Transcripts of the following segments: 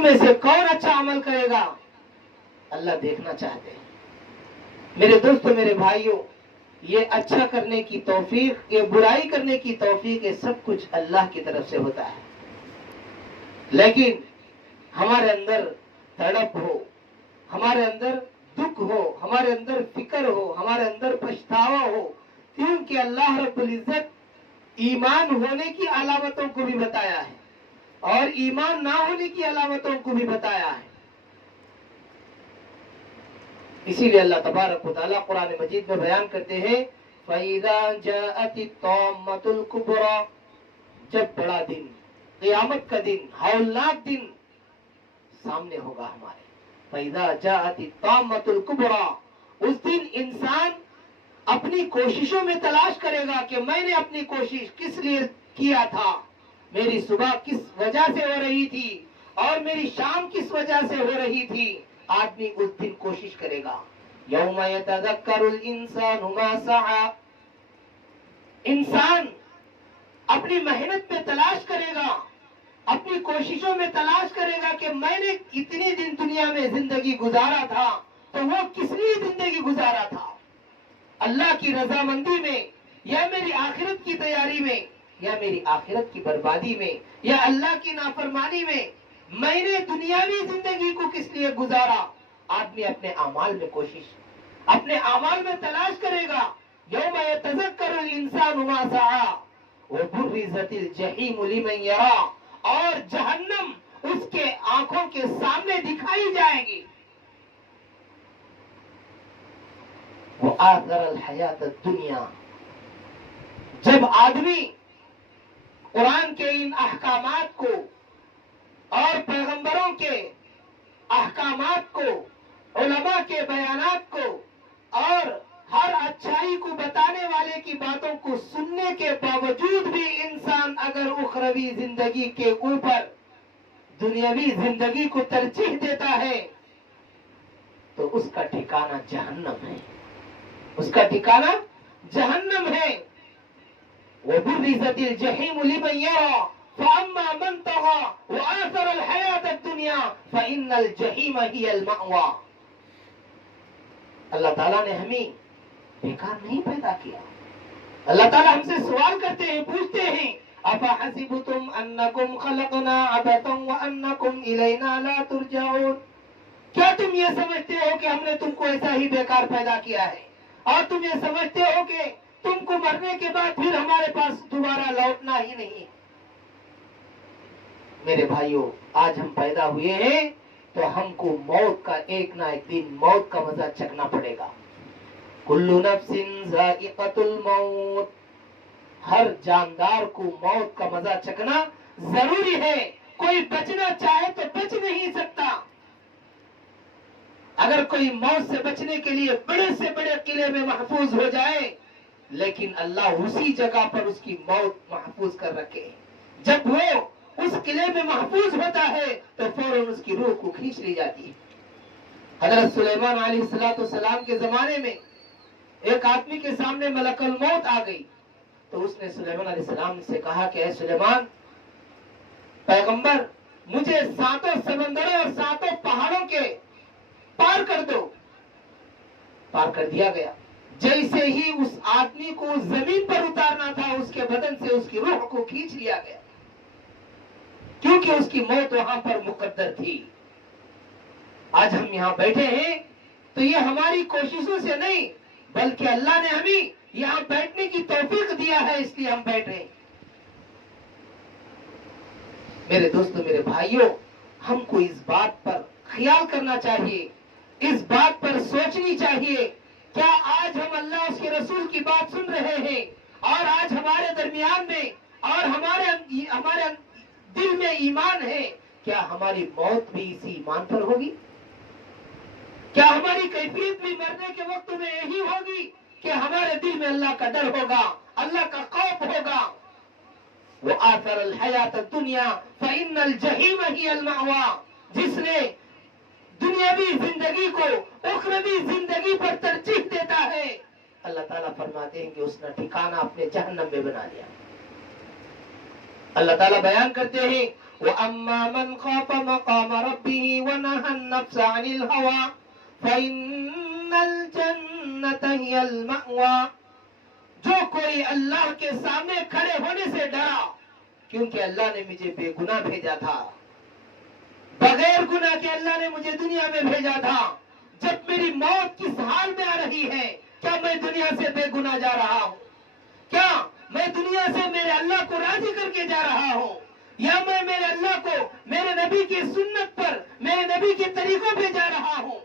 تم میں سے کون اچھا عمل کرے گا؟ اللہ دیکھنا چاہتے ہیں۔ میرے دوستوں، میرے بھائیوں، یہ اچھا کرنے کی توفیق، یہ برائی کرنے کی توفیق، یہ سب کچھ اللہ کی طرف سے ہوتا ہے۔ لیکن ہمارے اندر تڑپ ہو، ہمارے اندر دکھ ہو، ہمارے اندر فکر ہو، ہمارے اندر پچھتاوا ہو، کیونکہ اللہ رب العزت ایمان ہونے کی علامتوں کو بھی بتایا ہے اور ایمان نہ ہونے کی علامتوں کو بھی بتایا ہے۔ اسی لیے اللہ تبارک و تعالیٰ قرآن مجید میں بیان کرتے ہیں فَإِذَا جَاءَتِ الطَّامَّةُ الْكُبْرَى، جب بڑا دن، قیامت کا دن، ہولناک دن سامنے ہوگا ہمارے۔ فَإِذَا جَاءَتِ الطَّامَّةُ الْكُبْرَى، اس دن انسان اپنی کوششوں میں تلاش کرے گا کہ میں نے اپنی کوشش کس لیے کیا تھا، میری صبح کس وجہ سے ہو رہی تھی اور میری شام کس وجہ سے ہو رہی تھی۔ آدمی اس دن کوشش کرے گا۔ یوم یتذکر الانسان ما سعی، انسان اپنی محنت میں تلاش کرے گا، اپنی کوششوں میں تلاش کرے گا کہ میں نے اتنے دن دنیا میں زندگی گزارا تھا تو وہ کس لیے زندگی گزارا تھا، اللہ کی رضامندی میں یا میری آخرت کی تیاری میں یا میری آخرت کی بربادی میں یا اللہ کی نافرمانی میں نے دنیاوی زندگی کو کس لیے گزارا۔ آدمی اپنے اعمال میں کوشش، اپنے اعمال میں تلاش کرے گا۔ یوم یتذکر الانسان ما سعی وبرزت الجحیم لمن یری، اور جہنم اس کے آنکھوں کے سامنے دکھائی جائے گی۔ وآثر الحیات الدنیا، جب آدمی قرآن کے ان احکامات کو اور پیغمبروں کے احکامات کو، علماء کے بیانات کو اور ہر اچھائی کو بتانے والے کی باتوں کو سننے کے باوجود بھی انسان اگر اخروی زندگی کے اوپر دنیاوی زندگی کو ترجیح دیتا ہے تو اس کا ٹھکانہ جہنم ہے، اس کا ٹھکانہ جہنم ہے۔ وَبُرِّزَتِ الْجَحِيمُ لِمَنْ يَرَى فَأَمَّا مَنْ طَغَى وَآثَرَ الْحَيَاةَ الدُّنْيَا فَإِنَّ الْجَحِيمَ هِيَ الْمَأْوَى۔ اللہ تعالیٰ نے ہمیں بیکار نہیں پیدا کیا۔ اللہ تعالیٰ ہم سے سوال کرتے ہیں، پوچھتے ہیں أَفَحَسِبْتُمْ أَنَّكُمْ خَلَقْنَا عَبَثًا وَأَنَّكُمْ إِلَيْنَا لَا تُرْجَعُونَ، کیا تم یہ سمجھتے ہو کہ ہم نے تم کو ایسا ہی بیکار پیدا کیا ہے اور تم یہ سمجھتے ہو کہ تم کو مرنے کے بعد پھر ہمارے پاس دوبارہ لوٹنا ہی نہیں؟ میرے بھائیوں، آج ہم پیدا ہوئے ہیں تو ہم کو موت کا ایک نہ ایک دن موت کا مزہ چکھنا پڑے گا۔ کل نفس ذائقۃ الموت، ہر جاندار کو موت کا مزہ چکھنا ضروری ہے۔ کوئی بچنا چاہے تو بچ نہیں سکتا۔ اگر کوئی موت سے بچنے کے لیے بڑے سے بڑے قلعے میں محفوظ ہو جائے، لیکن اللہ اسی جگہ پر اس کی موت محفوظ کر رکھے۔ جب وہ اس قلعے میں محفوظ ہوتا ہے تو فوراً اس کی روح کو کھینچ لی جاتی ہے۔ حضرت سلیمان علیہ السلام کے زمانے میں ایک آدمی کے سامنے ملک الموت آ گئی تو اس نے سلیمان علیہ السلام سے کہا کہ اے سلیمان پیغمبر، مجھے 7 سمندروں اور 7 پہاڑوں کے پار کر دو۔ پار کر دیا گیا۔ جیسے ہی اس آدمی کو زمین پر اتارنا تھا، اس کے بدن سے اس کی روح کو کھینچ لیا گیا، کیونکہ اس کی موت وہاں پر مقدر تھی۔ آج ہم یہاں بیٹھے ہیں تو یہ ہماری کوششوں سے نہیں بلکہ اللہ نے ہمیں یہاں بیٹھنے کی توفیق دیا ہے، اس لیے ہم بیٹھ رہے ہیں۔ میرے دوستو، میرے بھائیوں، ہم کو اس بات پر خیال کرنا چاہیے، اس بات پر سوچنی چاہیے، کیا آج ہم اللہ اس کے رسول کی بات سن رہے ہیں اور آج ہمارے درمیان میں اور ہمارے دل میں ایمان ہے؟ کیا ہماری موت بھی اسی ایمان پر ہوگی؟ کیا ہماری کیفیت بھی مرنے کے وقت میں یہی ہوگی کہ ہمارے دل میں اللہ کا ڈر ہوگا، اللہ کا خوف ہوگا؟ وآثر الحیات الدنیا فإن الجحیم ہی المأوى، جس نے دنیاوی زندگی کو اخروی زندگی پر ترجیح دیتا ہے، اللہ تعالیٰ فرماتے ہیں کہ اس نے ٹھکانہ اپنے جہنم میں بنا لیا۔ اللہ تعالیٰ بیان کرتے ہیں وَأَمَّا مَنْ خَافَ مَقَامَ نهى النفس عن الهوى فإن الجنة هي المأوى. جو کوئی اللہ کے سامنے کھڑے ہونے سے ڈرا، کیونکہ اللہ نے مجھے بے گناہ بھیجا تھا، بغیر گناہ کے اللہ نے مجھے دنیا میں بھیجا تھا. جب میری موت کس حال میں آ رہی ہے، کیا میں دنیا سے بے گناہ جا رہا ہوں؟ کیا میں دنیا سے میرے اللہ کو راضی کر کے جا رہا ہوں، یا میں میرے اللہ کو میرے نبی کی سنت پر، میرے نبی کے طریقوں پہ جا رہا ہوں؟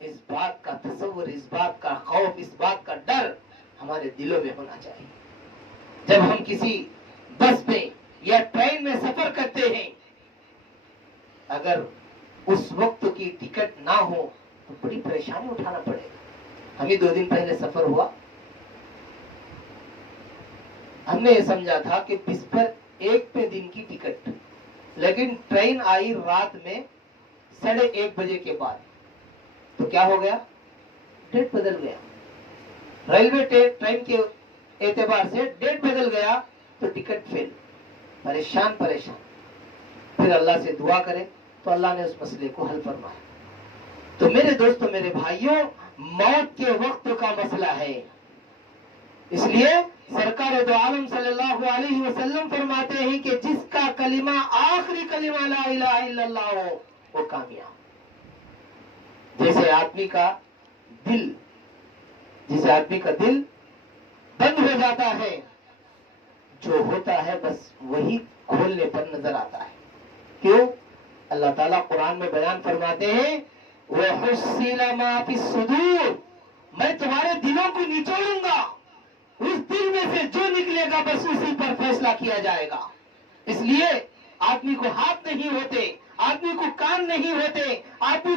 اس بات کا تصور، اس بات کا خوف، اس بات کا ڈر ہمارے دلوں میں ہونا چاہیے. جب ہم کسی بس میں یا ٹرین میں سفر کرتے ہیں، اگر اس وقت کی ٹکٹ نہ ہو تو بڑی پریشانی اٹھانا پڑے گا. ہمیں 2 دن پہلے سفر ہوا، ہم نے یہ سمجھا تھا کہ اس پر 1 دن کی ٹکٹ، لیکن ٹرین آئی رات میں 1:30 بجے کے بعد. تو کیا ہو گیا؟ ڈیٹ بدل گیا. ریلوے ٹرین کے اعتبار سے ڈیٹ بدل گیا تو ٹکٹ فیل. پریشان. پھر اللہ سے دعا کرے تو اللہ نے اس مسئلے کو حل فرمایا. تو میرے دوستو، میرے بھائیوں، موت کے وقت کا مسئلہ ہے. اس لیے سرکار دو عالم صلی اللہ علیہ وسلم فرماتے ہیں کہ جس کا کلمہ آخری کلمہ لا الہ الا اللہ ہو وہ کامیاب. جیسے آدمی کا دل بند ہو جاتا ہے، جو ہوتا ہے بس وہی کھولنے پر نظر آتا ہے. کیوں؟ اللہ تعالیٰ قرآن میں بیان فرماتے ہیں وَحُصِّلَ مَا فِي الصُّدُورِ، میں تمہارے دلوں کو نچوڑوں گا، اس دل میں سے جو نکلے گا بس اسی پر فیصلہ کیا جائے گا. اس لیے آدمی کو ہاتھ نہیں ہوتے، آدمی کو کان نہیں ہوتے، آدمی